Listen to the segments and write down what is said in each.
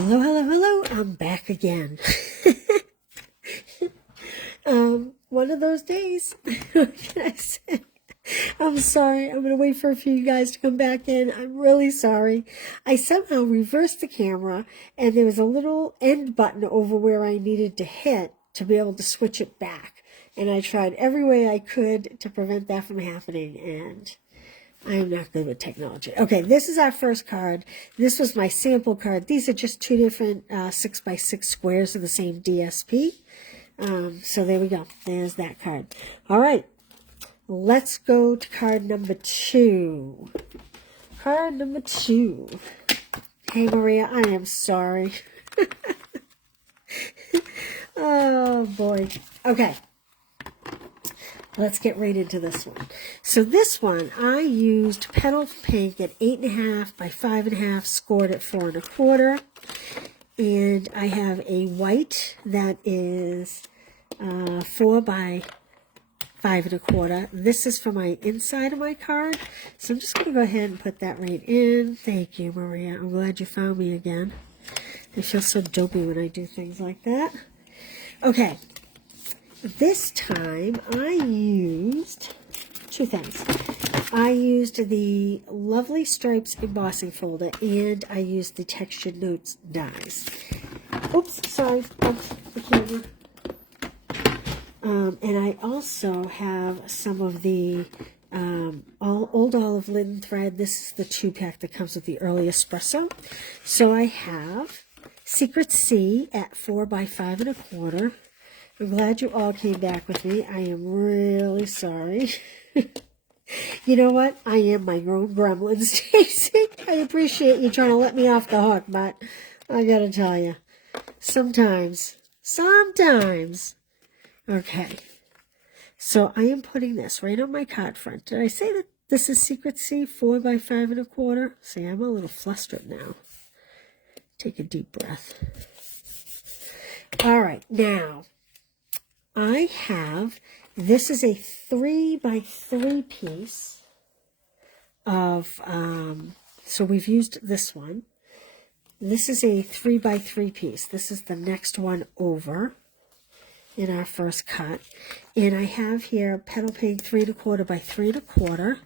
Hello, hello, hello. I'm back again. One of those days. What can I say? I'm sorry. I'm going to wait for a few of you guys to come back in. I'm really sorry. I somehow reversed the camera and there was a little end button over where I needed to hit to be able to switch it back. And I tried every way I could to prevent that from happening, and I am not good with technology. Okay, this is our first card. This was my sample card. These are just two different 6x6 squares of the same DSP. So there we go. There's that card. All right, let's go to card number 2. Card number 2. Hey, Maria, I am sorry. Oh, boy. Okay. Let's get right into this one. So this one, I used Petal Pink at 8.5 by 5.5, scored at 4 1/4. And I have a white that is 4 by 5 1/4. This is for my inside of my card. So I'm just going to go ahead and put that right in. Thank you, Maria. I'm glad you found me again. I feel so dopey when I do things like that. Okay. This time I used 2 things. I used the Lovely Stripes embossing folder and I used the Textured Notes dies. Oops, sorry, bumped the camera. And I also have some of the Old Olive Linen thread. This is the 2-pack that comes with the early espresso. So I have Secret Sea at 4 by 5 1/4. I'm glad you all came back with me. I am really sorry. You know what? I am my own gremlin, Stacy. I appreciate you trying to let me off the hook, but I gotta tell you, sometimes. Okay. So I am putting this right on my card front. Did I say that this is Secret Sea 4 by 5 1/4? See, I'm a little flustered now. Take a deep breath. All right, now. I have, this is a 3 by 3 piece of, so we've used this one. This is a 3 by 3 piece. This is the next one over in our first cut. And I have here Petal Pink 3 1/4 by 3 1/4.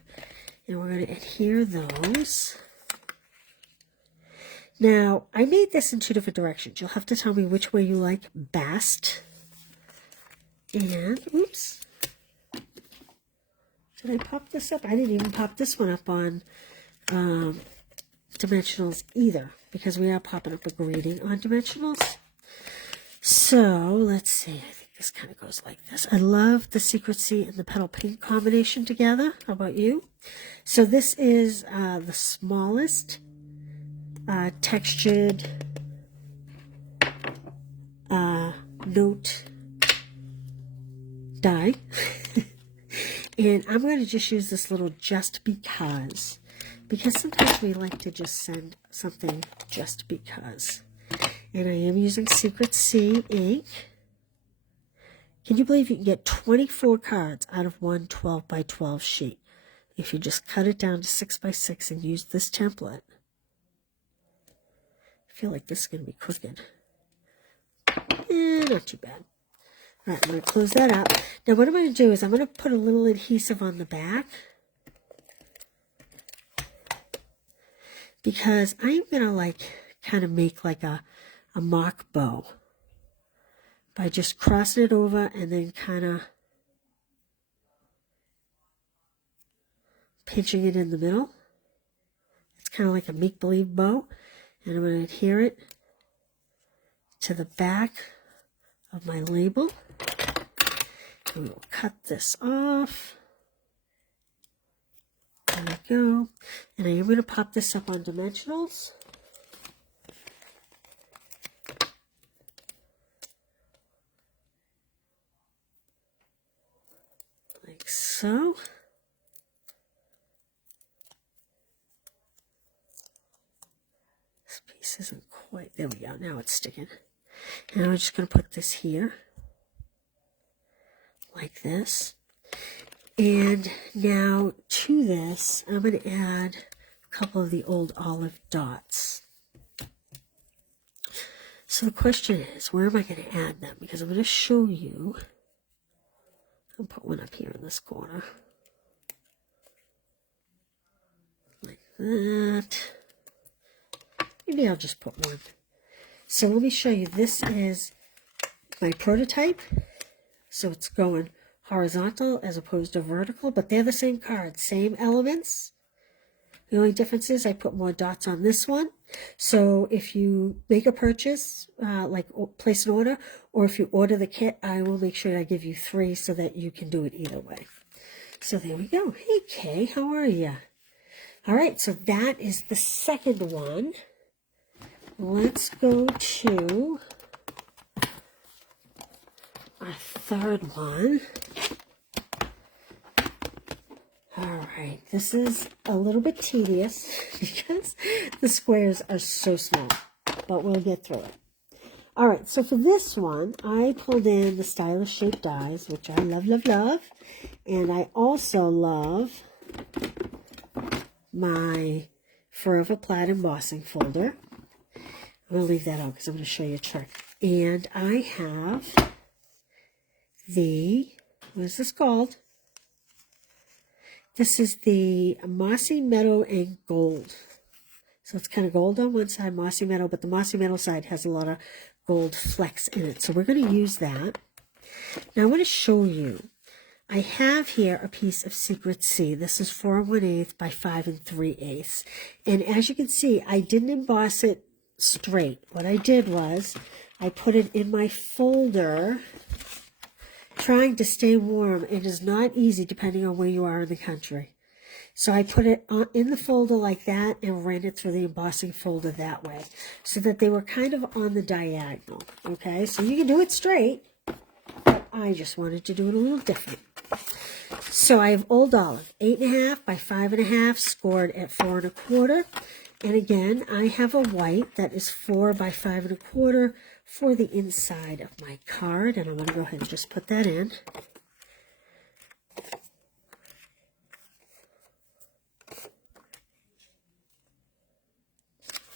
And we're going to adhere those. Now, I made this in 2 different directions. You'll have to tell me which way you like best. And, oops, did I pop this up? I didn't even pop this one up on dimensionals either, because we are popping up a greeting on dimensionals. So, let's see. I think this kind of goes like this. I love the Secret Sea and the Petal Pink combination together. How about you? So, this is the smallest textured note die. And I'm going to just use this little just because sometimes we like to just send something just because. And I am using Secret Sea ink. Can you believe you can get 24 cards out of one 12 by 12 sheet if you just cut it down to 6 by 6 and use this template? I feel like this is going to be crooked. Not too bad. All right, I'm going to close that up. Now, what I'm going to do is I'm going to put a little adhesive on the back because I'm going to kind of make like a mock bow by just crossing it over and then kind of pinching it in the middle. It's kind of like a make-believe bow. And I'm going to adhere it to the back of my label. And we'll cut this off. There we go. And I am going to pop this up on dimensionals. Like so. This piece isn't quite, there we go. Now it's sticking. And I'm just going to put this here. Like this. And now to this, I'm going to add a couple of the Old Olive dots. So the question is, where am I going to add them? Because I'm going to show you. I'll put one up here in this corner. Like that. Maybe I'll just put one. So let me show you. This is my prototype. So it's going horizontal as opposed to vertical, but they're the same card, same elements. The only difference is I put more dots on this one. So if you make a purchase, like place an order, or if you order the kit, I will make sure I give you 3 so that you can do it either way. So there we go. Hey, Kay, how are you? All right, so that is the second one. Let's go to our third one. All right, this is a little bit tedious because the squares are so small, but we'll get through it. All right, so for this one, I pulled in the stylish shaped dies, which I love, love, love. And I also love my Forever Plaid embossing folder. I'm going to leave that out because I'm going to show you a trick. And I have the, what is this called? This is the Mossy Meadow and Gold. So it's kind of gold on one side, Mossy Meadow, but the Mossy Meadow side has a lot of gold flecks in it. So we're going to use that. Now I want to show you. I have here a piece of Secret Sea. This is 4 1/8 by 5 3/8. And as you can see, I didn't emboss it straight. What I did was I put it in my folder, trying to stay warm. It is not easy depending on where you are in the country. So I put it in the folder like that and ran it through the embossing folder that way so that they were kind of on the diagonal. Okay, so you can do it straight, but I just wanted to do it a little different. So I have Old Olive, 8.5 by 5.5, scored at 4 1/4. And again, I have a white that is 4 by 5 1/4 for the inside of my card. And I'm going to go ahead and just put that in.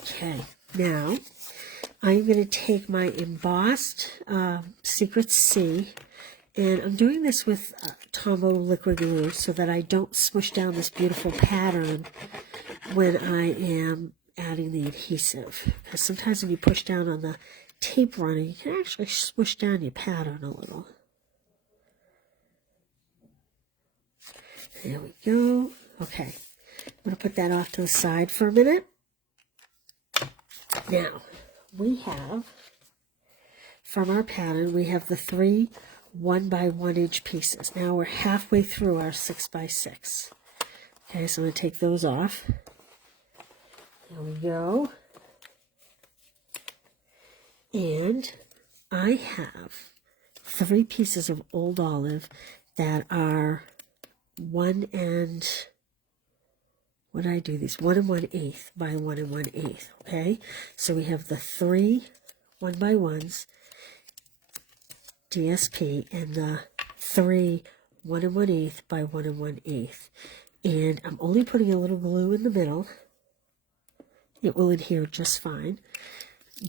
Okay, now I'm going to take my embossed Secret Sea, and I'm doing this with Tombow liquid glue so that I don't smush down this beautiful pattern when I am adding the adhesive. Because sometimes when you push down on the tape runner, you can actually smush down your pattern a little. There we go. Okay, I'm going to put that off to the side for a minute. Now, we have, from our pattern, we have the 3 1 by 1 inch pieces. Now we're halfway through our 6 by 6. Okay, so I'm going to take those off. There we go. And I have 3 pieces of Old Olive that are 1 and... What did I do? These 1 1/8 by 1 1/8. Okay, so we have the 3 1 by 1s DSP and the 3 1 1/8 by 1 1/8. And I'm only putting a little glue in the middle. It will adhere just fine,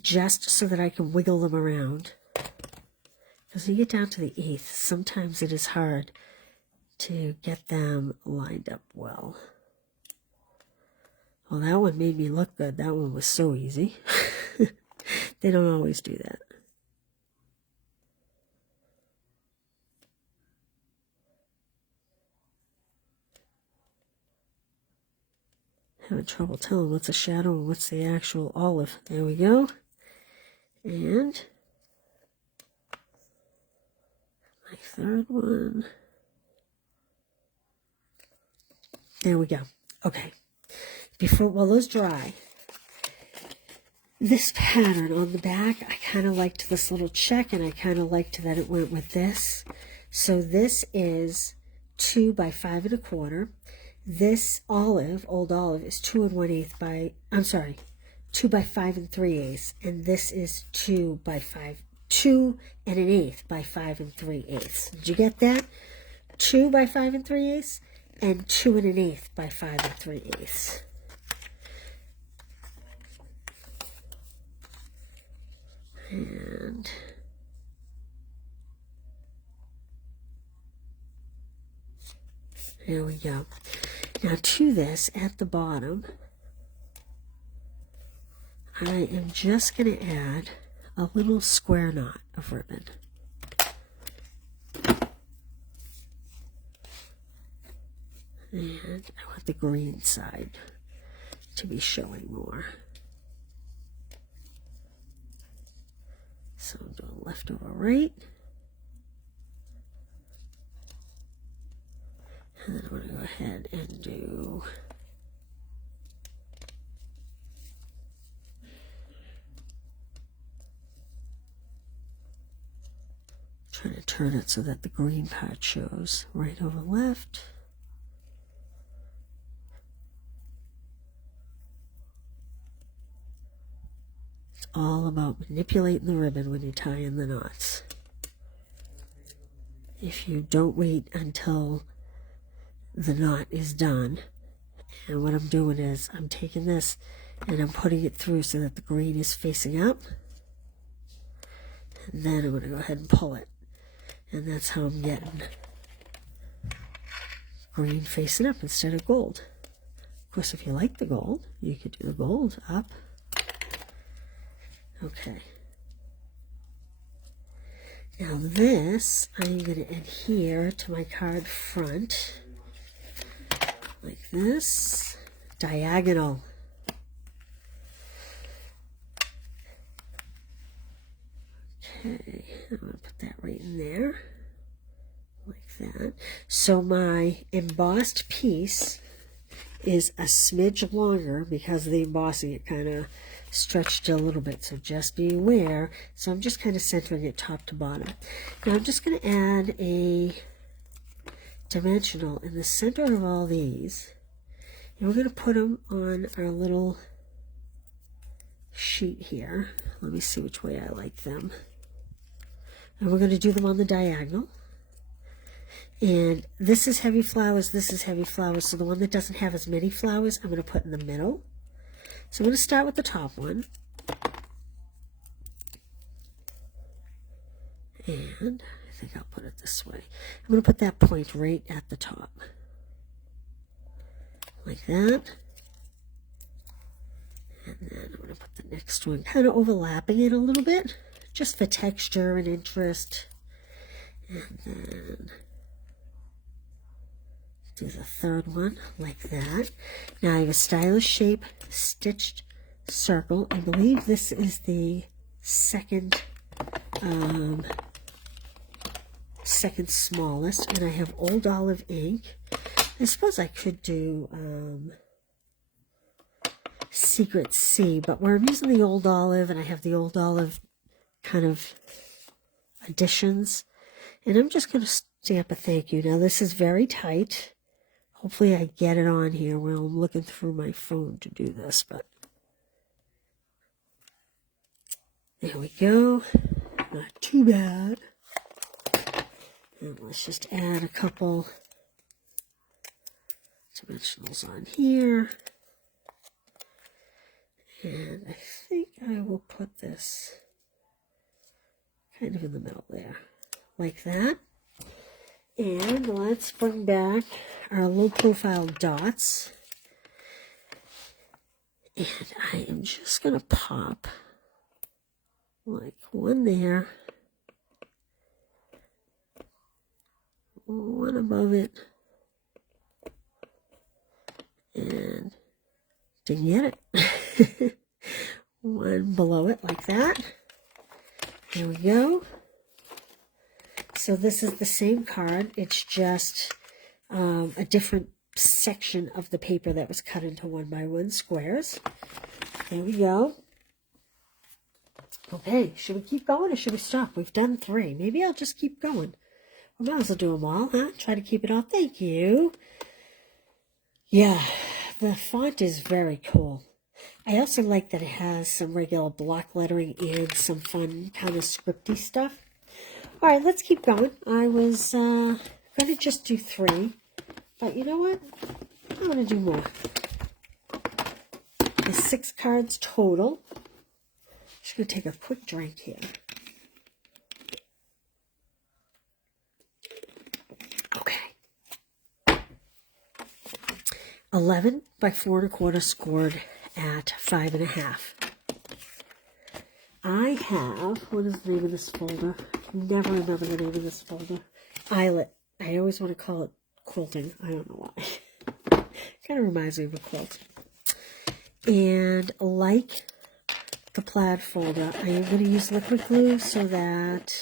just so that I can wiggle them around. Because when you get down to the 1/8, sometimes it is hard to get them lined up well. Well, that one made me look good. That one was so easy. They don't always do that. Having trouble telling what's a shadow and what's the actual olive. There we go. And my third one. There we go. Okay. While those dry, this pattern on the back, I kind of liked this little check, and I kind of liked that it went with this. So this is 2 by 5 1/4. This olive, Old Olive, is 2 1/8 by, 2 by 5 3/8, and this is 2 by 5, 2 1/8 by 5 3/8. Did you get that? 2 by 5 3/8 and 2 1/8 by 5 3/8. And there we go. Now to this, at the bottom, I am just going to add a little square knot of ribbon. And I want the green side to be showing more. So I'm doing left over right. And then I'm going to go ahead and do trying to turn it so that the green part shows right over left. It's all about manipulating the ribbon when you tie in the knots. If you don't wait until the knot is done, and what I'm doing is I'm taking this and I'm putting it through so that the green is facing up, and then I'm going to go ahead and pull it, and that's how I'm getting green facing up instead of gold. Of course, if you like the gold, you could do the gold up. Okay. Now this, I'm going to adhere to my card front like this, diagonal. Okay, I'm going to put that right in there, like that. So my embossed piece is a smidge longer because the embossing, it kind of stretched a little bit, so just be aware. So I'm just kind of centering it top to bottom. Now I'm just going to add a dimensional in the center of all these, and we're going to put them on our little sheet here. Let me see which way I like them. And we're going to do them on the diagonal. And this is heavy flowers, this is heavy flowers, so the one that doesn't have as many flowers I'm going to put in the middle. So I'm going to start with the top one. And I think I'll put it this way. I'm going to put that point right at the top. Like that. And then I'm going to put the next one kind of overlapping it a little bit, just for texture and interest. And then do the third one like that. Now I have a stylish shape stitched circle. I believe this is the second smallest, and I have Old Olive ink. I suppose I could do Secret C, but where I'm using the Old Olive, and I have the Old Olive kind of additions, and I'm just going to stamp a thank you. Now this is very tight. Hopefully I get it on here while I'm looking through my phone to do this, but there we go. Not too bad. And let's just add a couple dimensionals on here. And I think I will put this kind of in the middle there, like that. And let's bring back our low profile dots. And I am just going to pop like one there, one above it, and didn't get it. One below it like that. There we go. So this is the same card, it's just a different section of the paper that was cut into 1x1 squares. There we go. Okay, should we keep going or should we stop? We've done 3. Maybe I'll just keep going. We might as well do them all, huh? Try to keep it all. Thank you. Yeah, the font is very cool. I also like that it has some regular block lettering and some fun kind of scripty stuff. All right, let's keep going. I was going to just do 3, but you know what? I'm going to do more. There's 6 cards total. Just actually going to take a quick drink here. Okay. 11 by 4 1/4 scored at 5 1/2. I have, what is the name of this folder? I can never remember the name of this folder. Eyelet. I always want to call it quilting. I don't know why. Kind of reminds me of a quilt. And like the plaid folder, I am going to use liquid glue so that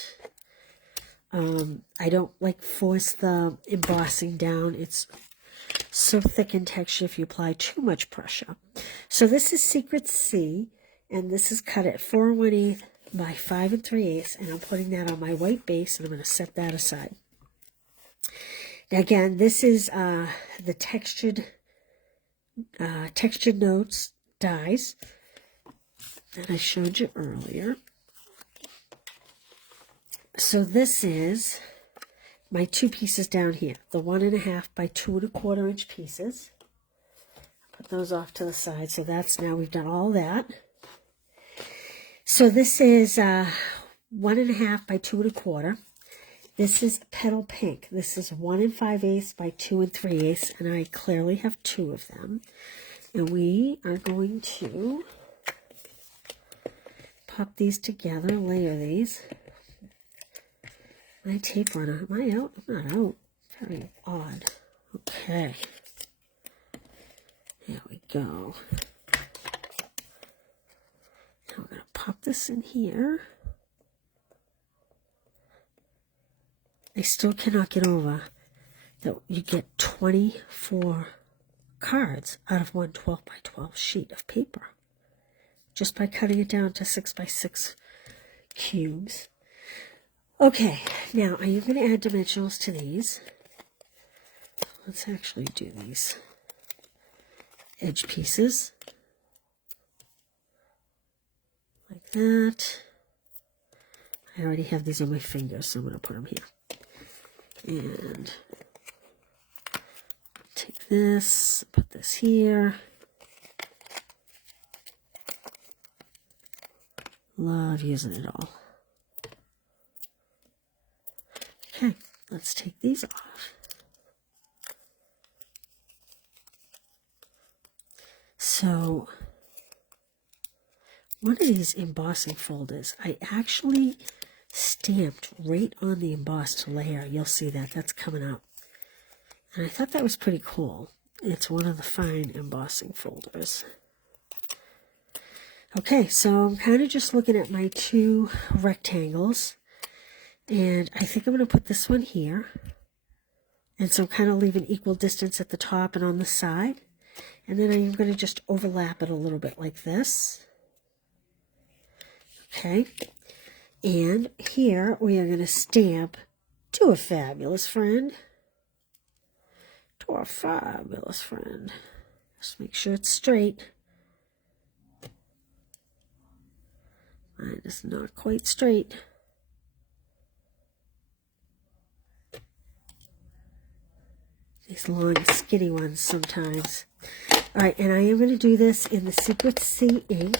I don't like force the embossing down. It's so thick in texture if you apply too much pressure. So this is Secret C, and this is cut at 4 1/8 by 5 3/8, and I'm putting that on my white base, and I'm going to set that aside. Now again, this is the textured notes dies that I showed you earlier. So this is my 2 pieces down here, the 1 1/2 by 2 1/4 inch pieces. Put those off to the side. So that's, now we've done all that. So this is 1 1/2 by 2 1/4. This is Petal Pink. This is 1 5/8 by 2 3/8, and I clearly have 2 of them. And we are going to pop these together, layer these. My tape runner, am I out? I'm not out. Very odd. Okay. There we go. Now we're going to pop this in here. I still cannot get over that you get 24 cards out of one 12 by 12 sheet of paper just by cutting it down to 6 by 6 cubes. Okay, now are you going to add dimensionals to these? Let's actually do these edge pieces like that. I already have these on my fingers, so I'm going to put them here. And take this, put this here. Love using it all. Okay, let's take these off. So, one of these embossing folders, I actually stamped right on the embossed layer. You'll see that. That's coming up. And I thought that was pretty cool. It's one of the fine embossing folders. Okay, so I'm kind of just looking at my 2 rectangles. And I think I'm going to put this one here. And so I'm kind of leaving equal distance at the top and on the side. And then I'm going to just overlap it a little bit like this. Okay. And here we are going to stamp to a fabulous friend. To our fabulous friend. Just make sure it's straight. Mine is not quite straight. These long skinny ones sometimes. Alright, and I am going to do this in the Secret C ink.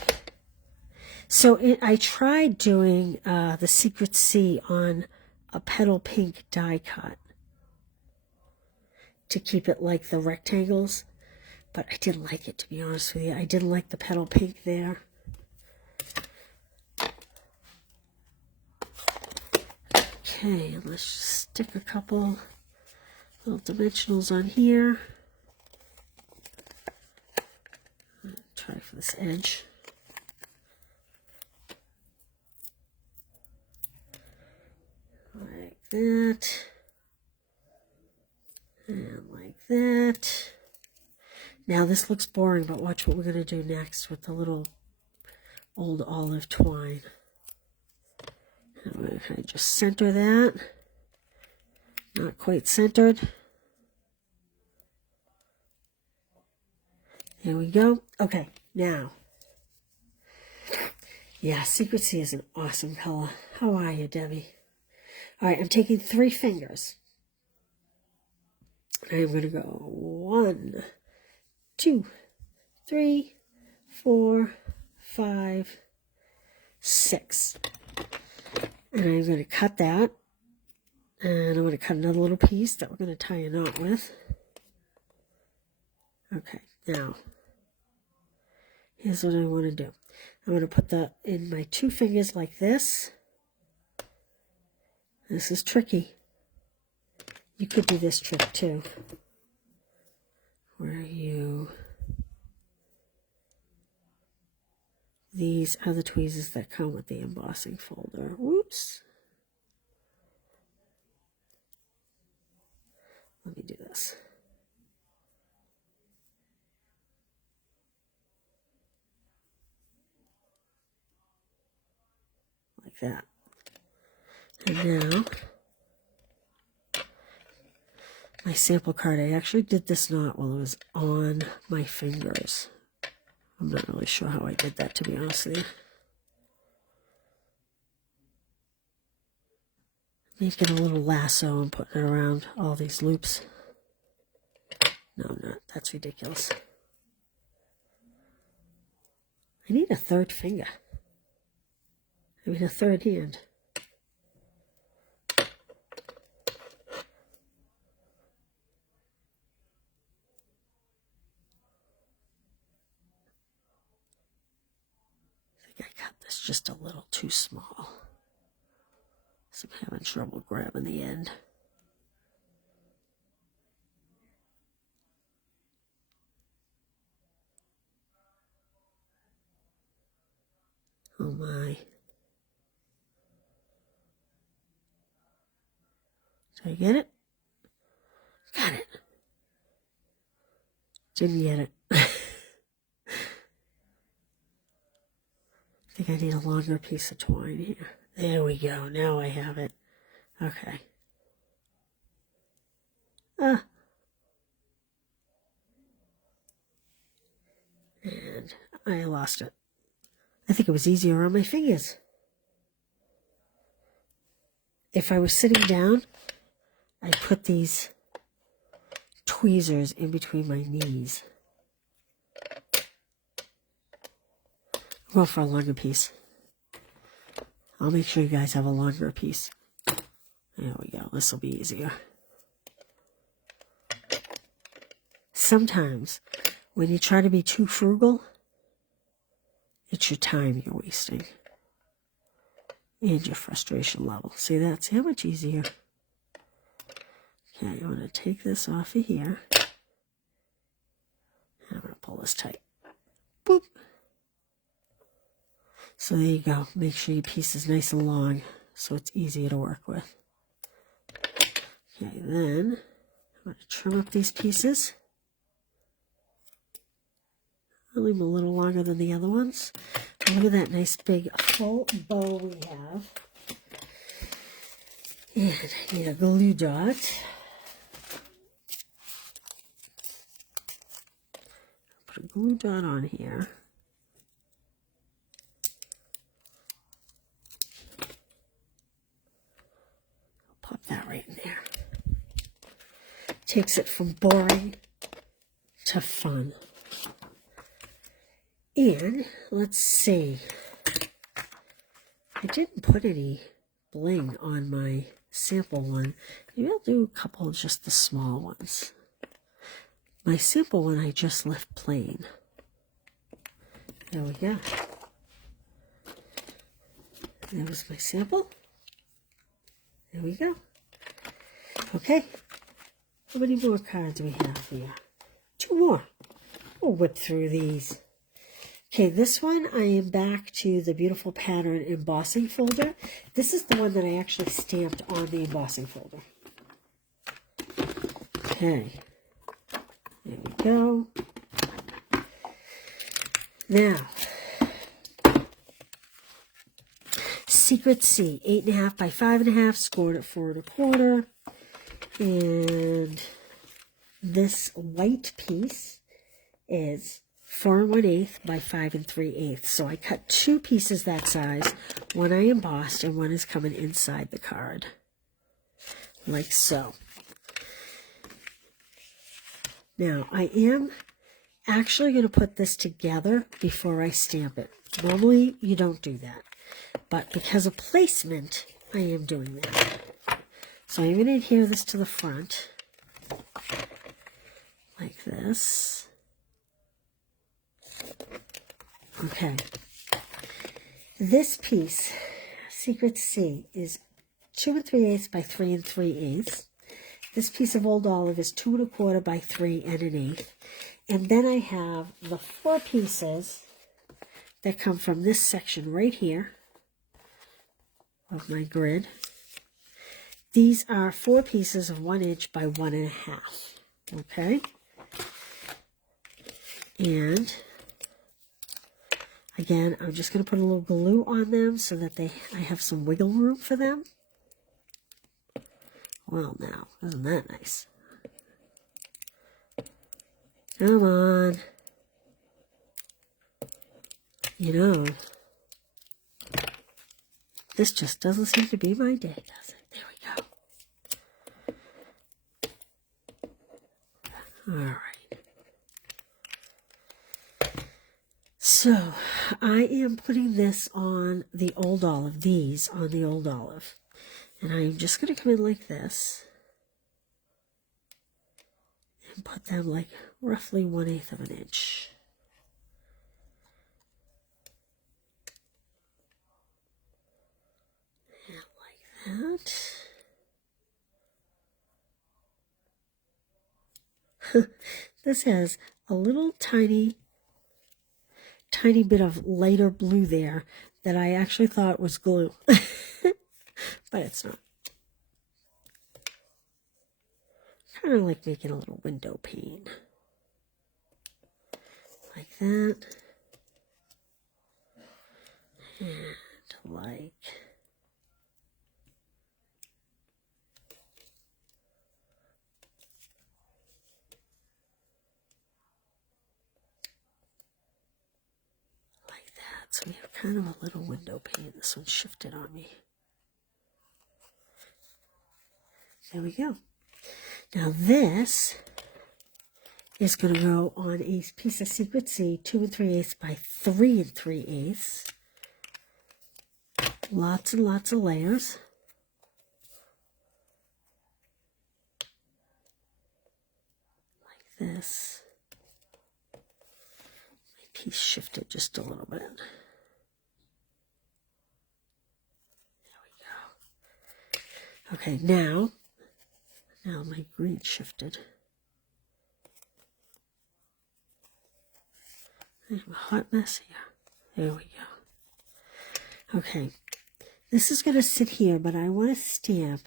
So I tried doing the Secret C on a Petal Pink die cut to keep it like the rectangles, but I didn't like it, to be honest with you. I didn't like the Petal Pink there. Okay, let's just stick a couple little dimensionals on here. Try for this edge. Like that. And like that. Now this looks boring, but watch what we're going to do next with the little old olive twine. I'm going to just center that. Not quite centered. There we go. Okay, now. Yeah, Secret C is an awesome color. How are you, Debbie? All right, I'm taking 3 fingers. I'm going to go 1, 2, 3, 4, 5, 6. And I'm going to cut that. And I'm going to cut another little piece that we're going to tie a knot with. Okay, now, here's what I want to do. I'm going to put that in my 2 fingers like this. This is tricky. You could do this trick too, where these are the tweezers that come with the embossing folder. Whoops. Let me do this. Like that. And now, my sample card, I actually did this knot while it was on my fingers. I'm not really sure how I did that, to be honest with you. Making a little lasso and putting it around all these loops. No, not. That's ridiculous. I need a 3rd finger. I mean, a 3rd hand. I cut this just a little too small. So I'm having trouble grabbing the end. Oh my. Did I get it? Got it. Didn't get it. I think I need a longer piece of twine here. There we go. Now I have it. Okay. And I lost it. I think it was easier on my fingers. If I was sitting down, I'd put these tweezers in between my knees. Go for a longer piece. I'll make sure you guys have a longer piece. There we go. This will be easier. Sometimes, when you try to be too frugal, it's your time you're wasting. And your frustration level. See that? See how much easier? Okay, I'm going to take this off of here. And I'm going to pull this tight. Boop. So there you go. Make sure your piece is nice and long so it's easier to work with. Okay, then I'm going to trim up these pieces. I'll leave them a little longer than the other ones. Look at that nice big full bow we have. And I need a glue dot. Put a glue dot on here. Pop that right in there. Takes it from boring to fun. And let's see. I didn't put any bling on my sample one. Maybe I'll do a couple of just the small ones. My sample one I just left plain. There we go. There was my sample. There we go. Okay. How many more cards do we have here? 2 more. We'll whip through these. Okay, this one I am back to the Beautiful Pattern embossing folder. This is the one that I actually stamped on the embossing folder. Okay. There we go. Now, Secret C, 8.5 by 5.5, scored at 4 1/4. And this white piece is 4 1/8 by 5 3/8. So I cut 2 pieces that size. One I embossed and one is coming inside the card. Like so. Now I am actually going to put this together before I stamp it. Normally you don't do that. But because of placement, I am doing that. So I'm going to adhere this to the front, like this. Okay. This piece, Secret C, is 2 3/8 by 3 3/8. This piece of Old Olive is 2 1/4 by 3 1/8. And then I have the 4 pieces that come from this section right here of my grid. These are 4 pieces of 1 inch by 1 1/2. Okay? And again, I'm just going to put a little glue on them so that I have some wiggle room for them. Well, now, isn't that nice? Come on. You know, this just doesn't seem to be my day, does it? There we go. All right. So, I am putting this on the Old Olive, these on the Old Olive. And I'm just going to come in like this and put them like roughly 1/8 of an inch. And like that. This has a little tiny bit of lighter blue there that I actually thought was glue. But it's not. Kind of like making a little window pane. Like that. And like... like that. So we have kind of a little window pane. This one shifted on me. There we go. Now this is going to go on a piece of Secret C, 2 3/8 by 3 3/8. Lots and lots of layers. Like this. My piece shifted just a little bit. There we go. Okay, now my green shifted. I have a hot mess here. There we go. Okay, this is going to sit here, but I want to stamp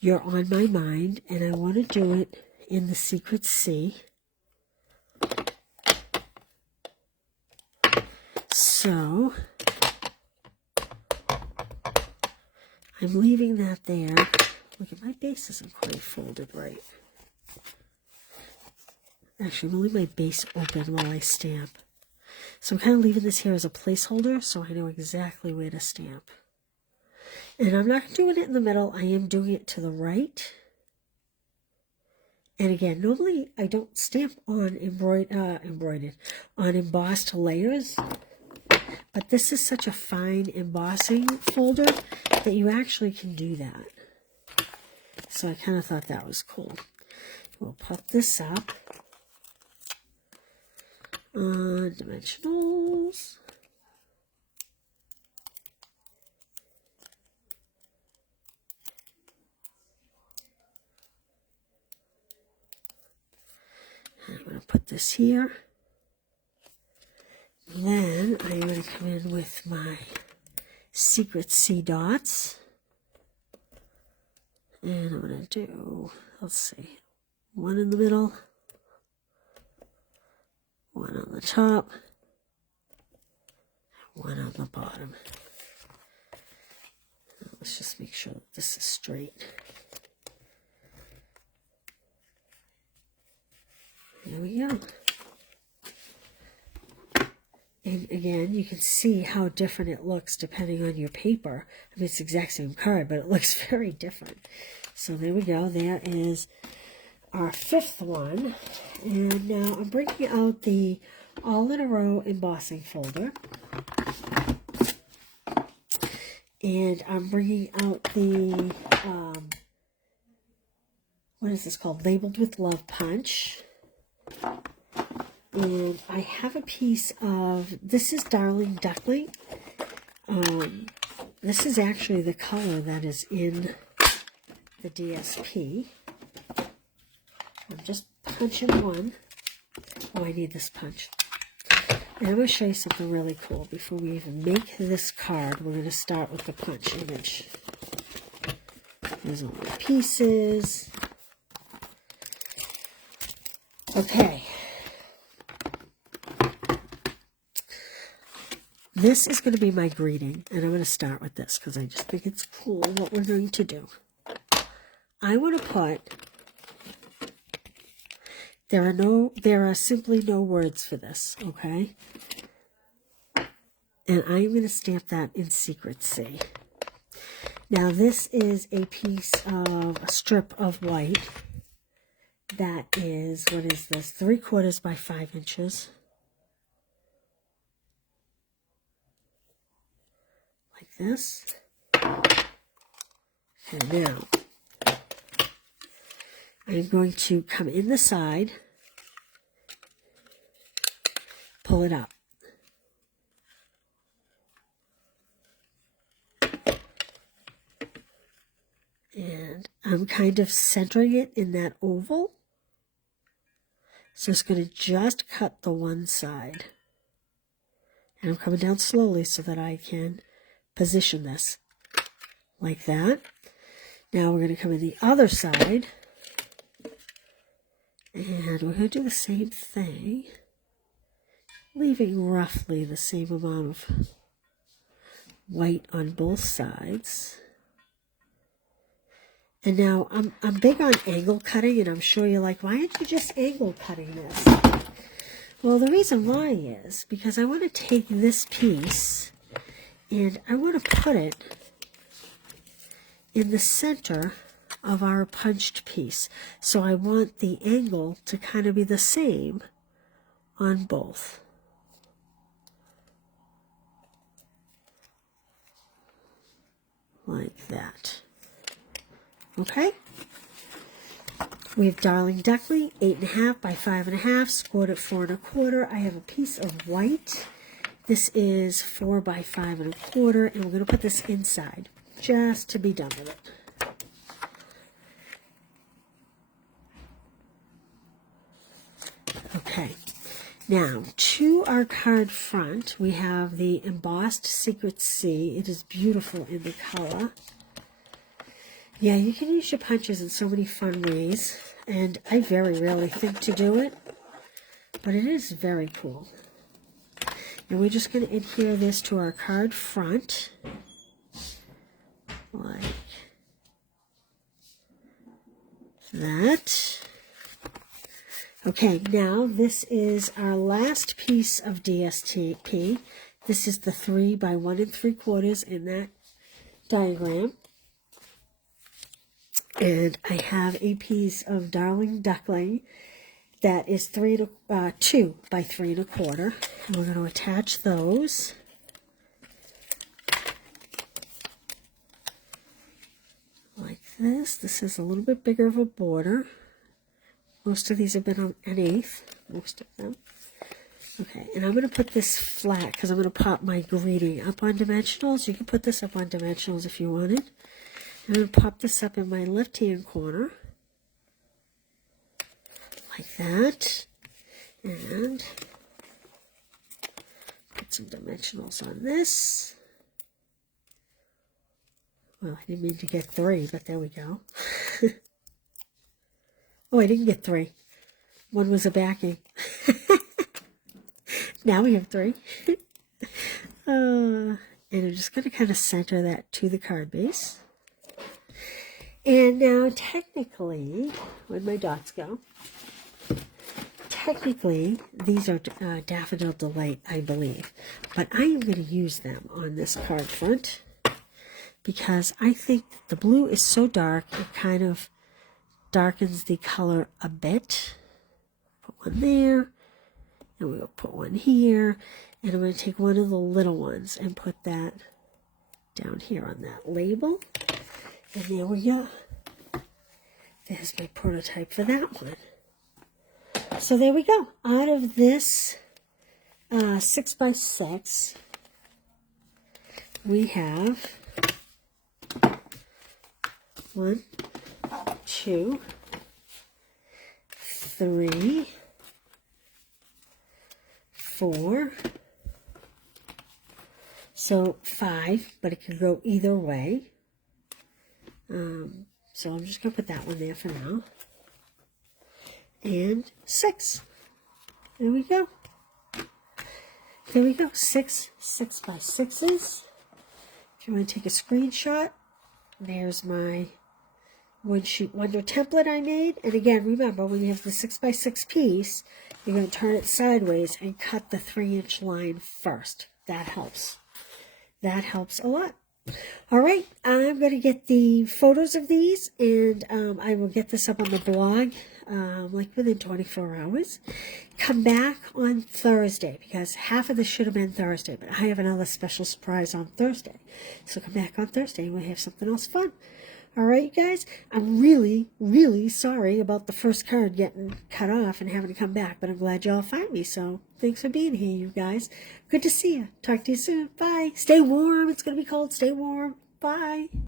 You're on My Mind, and I want to do it in the Secret C. So I'm leaving that there. Look at my base isn't quite folded right. Actually, I'm leaving my base open while I stamp. So I'm kind of leaving this here as a placeholder so I know exactly where to stamp. And I'm not doing it in the middle. I am doing it to the right. And again, normally I don't stamp on on embossed layers. But this is such a fine embossing folder that you actually can do that. So I kind of thought that was cool. We'll put this up on dimensionals. I'm going to put this here. Then I'm going to come in with my Secret C dots. And I'm going to do, let's see, one in the middle, one on the top, one on the bottom. Let's just make sure that this is straight. There we go. And again, you can see how different it looks depending on your paper. I mean, it's the exact same card, but it looks very different. So there we go. There is our fifth one. And now I'm breaking out the all in a row embossing folder. And I'm bringing out the, what is this called? Labeled with Love punch. And I have a piece of, this is Darling Duckling. This is actually the color that is in the DSP. I'm just punching one. Oh, I need this punch. And I'm going to show you something really cool. Before we even make this card, we're going to start with the punch image. There's all the pieces. Okay. This is going to be my greeting, and I'm going to start with this because I just think it's cool what we're going to do. I want to put, there are simply no words for this, okay? And I'm going to stamp that in Secret C. Now this is a piece of, a strip of white that is, what is this, 3/4 by 5 inches. Like this. Okay, now I'm going to come in the side, pull it up. And I'm kind of centering it in that oval. So it's going to just cut the one side. And I'm coming down slowly so that I can position this like that. Now we're going to come in the other side. And we're going to do the same thing. Leaving roughly the same amount of white on both sides. And now, I'm big on angle cutting, and I'm sure you're like, why aren't you just angle cutting this? Well, the reason why is because I want to take this piece, and I want to put it in the center of our punched piece. So I want the angle to kind of be the same on both. Like that. Okay, we have Darling Duckling, 8.5 by 5.5, scored at 4 1/4. I have a piece of white. This is 4 by 5 1/4, and we're going to put this inside just to be done with it. Okay, now to our card front, we have the embossed Secret C. It is beautiful in the color. Yeah, you can use your punches in so many fun ways, and I very rarely think to do it, but it is very cool. And we're just going to adhere this to our card front, like that. Okay, now this is our last piece of DSP. This is the 3 by 1 3/4 in that diagram. And I have a piece of Darling Duckling that is 2 by 3 1/4. And we're going to attach those. Like this. This is a little bit bigger of a border. Most of these have been on an 1/8. Most of them. Okay, and I'm going to put this flat because I'm going to pop my greeting up on dimensionals. You can put this up on dimensionals if you wanted. I'm going to pop this up in my left-hand corner, like that, and put some dimensionals on this. Well, I didn't mean to get 3, but there we go. Oh, I didn't get 3. One was a backing. Now we have 3. And I'm just going to kind of center that to the card base. And now, technically, where'd my dots go? Technically, these are Daffodil Delight, I believe. But I am going to use them on this card front because I think the blue is so dark, it kind of darkens the color a bit. Put one there. And we'll put one here. And I'm going to take one of the little ones and put that down here on that label. And there we go. There's my prototype for that one. So there we go. Out of this 6x6, we have 1, 2, 3, 4, so 5, but it could go either way. So I'm just going to put that one there for now. And 6. There we go. There we go. 6 6x6s. If you want to take a screenshot, there's my Wood Shoot Wonder template I made. And again, remember, when you have the 6x6 piece, you're going to turn it sideways and cut the 3-inch line first. That helps. That helps a lot. All right, I'm going to get the photos of these, and I will get this up on the blog like within 24 hours. Come back on Thursday, because half of this should have been Thursday, but I have another special surprise on Thursday. So come back on Thursday and we'll have something else fun. All right, you guys, I'm really, really sorry about the first card getting cut off and having to come back, but I'm glad y'all found me, so thanks for being here, you guys. Good to see you. Talk to you soon. Bye. Stay warm. It's going to be cold. Stay warm. Bye.